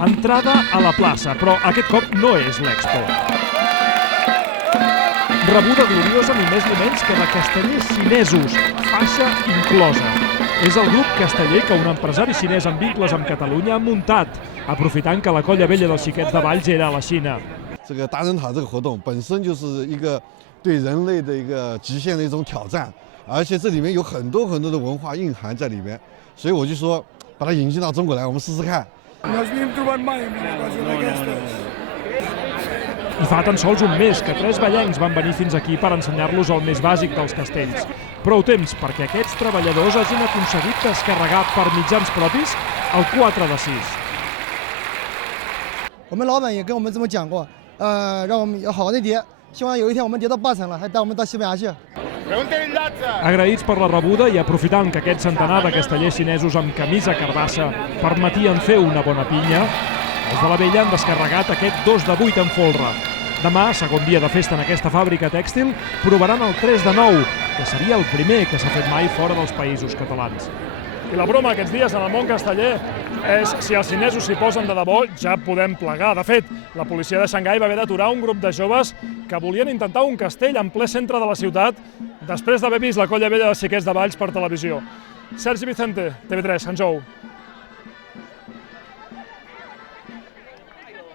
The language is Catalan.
Entrada a la plaça, però aquest cop no és l'Expo. Rebuda gloriosa ni més ni menys que de castellers xinesos, faixa inclosa. És el grup casteller que un empresari xinès amb vincles amb Catalunya ha muntat, aprofitant que la colla vella dels xiquets de Valls era a la Xina. 这个达人塔这个活动本身就是一个对人类的一个极限的一种挑战，而且这里面有很多的文化蕴含在里面，所以我就说把它引进到中国来，我们试试看。 I fa tan sols un mes que 3 vallencs van venir fins aquí per ensenyar-los el més bàsic dels castells. Prou temps perquè aquests treballadors hagin aconseguit descarregar per mitjans propis el 4 de 6. 我们老板也跟我们这么讲过，让我们好好的叠，希望有一天我们叠到8层了，还带我们到西班牙去。 Agraïts per la rebuda i aprofitant que aquest centenar de castellers xinesos amb camisa carbassa permetien fer una bona pinya, els de la Vella han descarregat aquest 2 de 8 en folre. Demà, segon dia de festa en aquesta fàbrica tèxtil, provaran el 3 de 9, que seria el primer que s'ha fet mai fora dels països catalans. I la broma aquests dies en el món casteller és si els xinesos s'hi posen de debò ja podem plegar. De fet, la policia de Xangai va haver d'aturar un grup de joves que volien intentar un castell en ple centre de la ciutat després d'haver vist la colla vella dels xiquets de Valls per televisió. Sergi Vicente, TV3, Hangzhou.